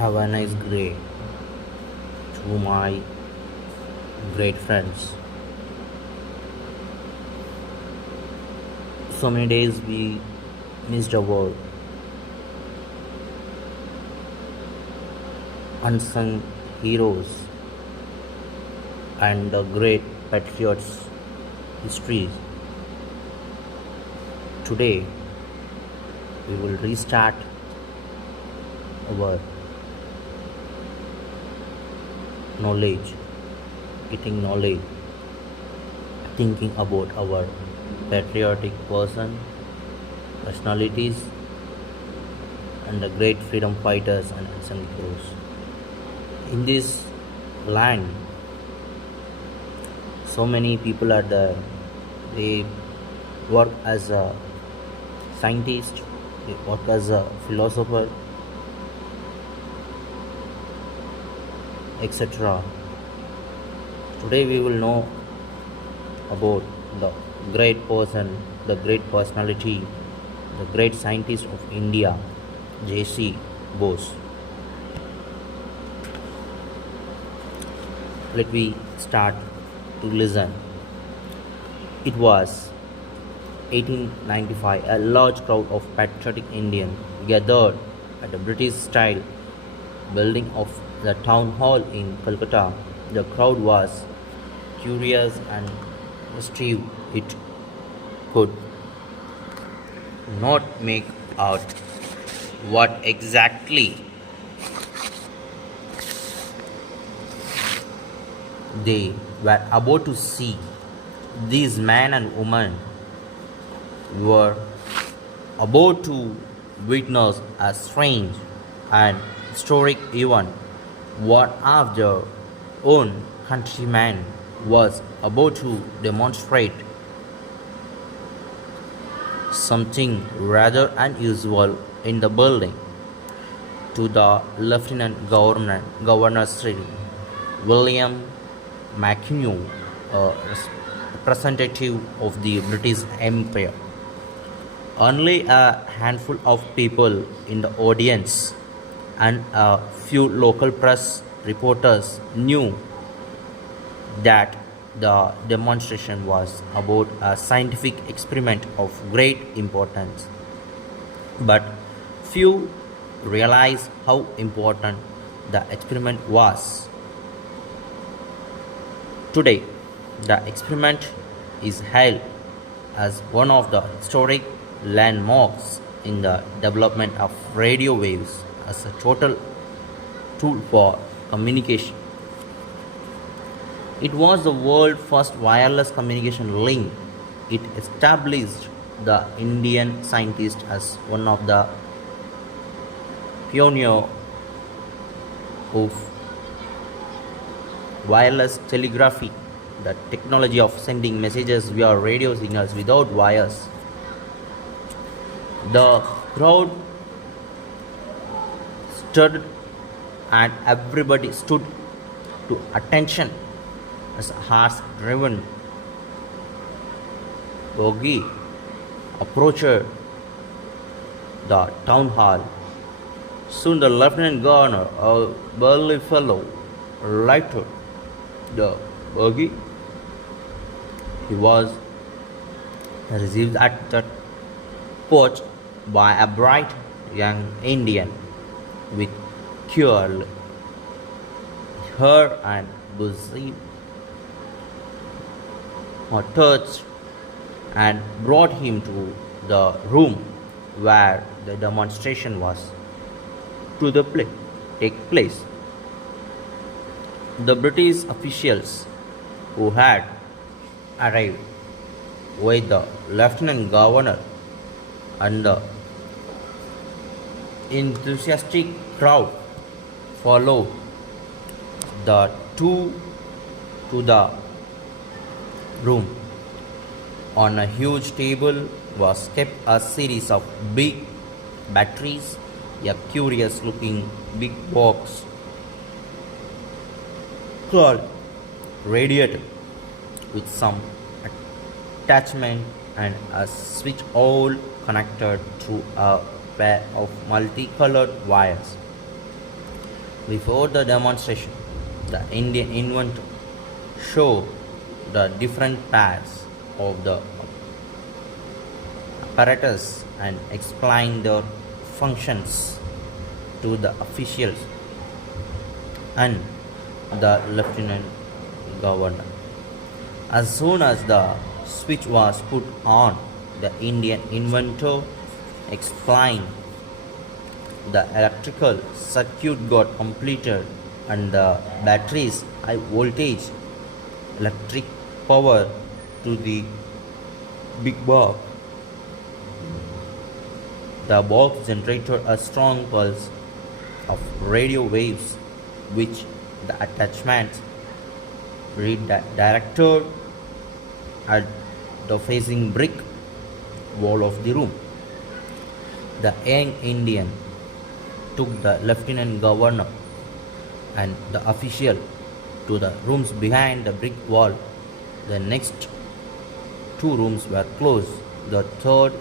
Have a nice day to my great friends. So many days we missed our unsung heroes and the great patriots' histories. Today we will restart our knowledge, getting knowledge, thinking about our patriotic personalities, and the great freedom fighters and unsung heroes. In this land, so many people are there. They work as a scientist, they work as a philosopher, etc. Today we will know about the great person, the great personality, the great scientist of India, J.C. Bose. Let me start to listen. It was 1895. A large crowd of patriotic Indians gathered at the British style building of the town hall in Calcutta. The crowd was curious and mischievous. It could not make out what exactly they were about to see. These men and women were about to witness a strange and historic event. One of their own countrymen was about to demonstrate something rather unusual in the building. To the Governor Sir William McKinnon, a representative of the British Empire. Only a handful of people in the audience and a few local press reporters knew that the demonstration was about a scientific experiment of great importance. But few realized how important the experiment was. Today, the experiment is hailed as one of the historic landmarks in the development of radio waves as a total tool for communication. It was the world's first wireless communication link. It established the Indian scientist as one of the pioneers of wireless telegraphy, the technology of sending messages via radio signals without wires. The crowd stood and everybody stood to attention as a horse-driven buggy approached the town hall. Soon the lieutenant governor, a burly fellow, lighted the buggy. He was received at the porch by a bright young Indian with curly hair and bushy touched and brought him to the room where the demonstration was to take place. The British officials who had arrived with the lieutenant governor and the enthusiastic crowd followed the two to the room. On a huge table was kept a series of big batteries, a curious looking big box called radiator with some attachment and a switch all connected through a pair of multicolored wires. Before the demonstration, the Indian inventor showed the different parts of the apparatus and explained their functions to the officials and the lieutenant governor. As soon as the switch was put on, the Indian inventor explained the electrical circuit got completed and the battery's high voltage electric power to the big box. The box generated a strong pulse of radio waves which the attachments redirected at the facing brick wall of the room. The young Indian took the lieutenant governor and the official to the rooms behind the brick wall. The next two rooms were closed. The third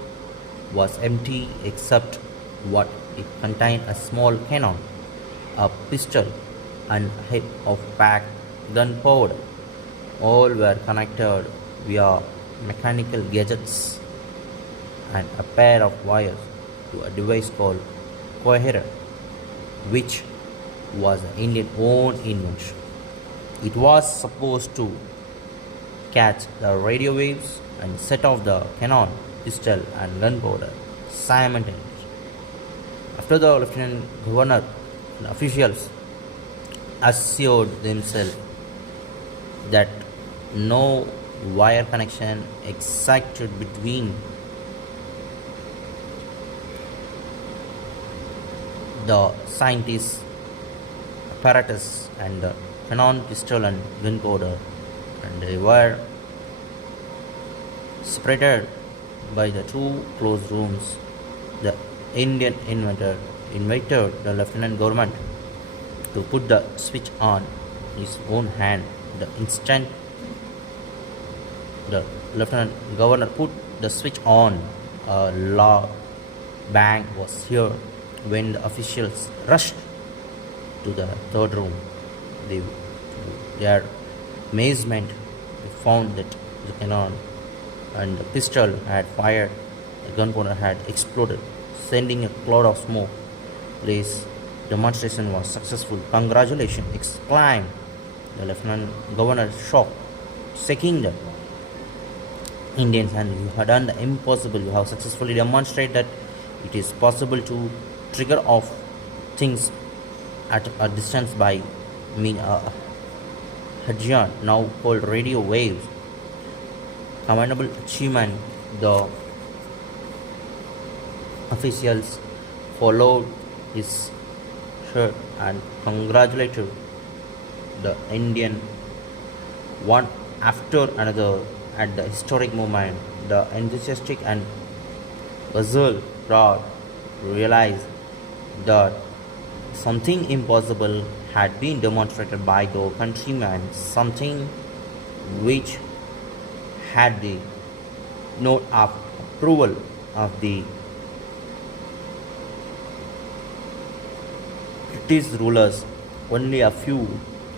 was empty except what it contained a small cannon, a pistol, and a heap of packed gunpowder. All were connected via mechanical gadgets and a pair of wires to a device called coherer, which was an Indian own invention. It was supposed to catch the radio waves and set off the cannon, pistol, and gunpowder simultaneously. After the lieutenant governor and officials assured themselves that no wire connection existed between the scientist's apparatus and the cannon, pistol, and gunpowder, and they were separated by the two closed rooms. The Indian inventor invited the lieutenant government to put the switch on his own hand. The instant the lieutenant governor put the switch on, a loud bang was heard. When the officials rushed to the third room, they, to their amazement, they found that the cannon and the pistol had fired, the gunpowder had exploded, sending a cloud of smoke. This demonstration was successful. Congratulations! Exclaimed the lieutenant governor, shocked, shaking the Indians, and you have done the impossible. You have successfully demonstrated that it is possible to trigger off things at a distance by Hadjian, now called radio waves. Commendable achievement. The officials followed his shirt and congratulated the Indian one after another at the historic moment. The enthusiastic and puzzled crowd realized that something impossible had been demonstrated by the countrymen, something which had the note of approval of the British rulers. Only a few,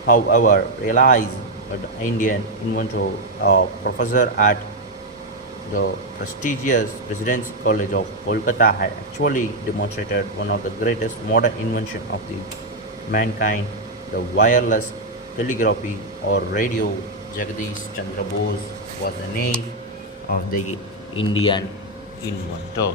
however, realized that the Indian inventor, a professor at the prestigious Presidency College of Kolkata, had actually demonstrated one of the greatest modern inventions of the mankind, the wireless telegraphy or radio. Jagadish Chandra Bose was the name of the Indian inventor.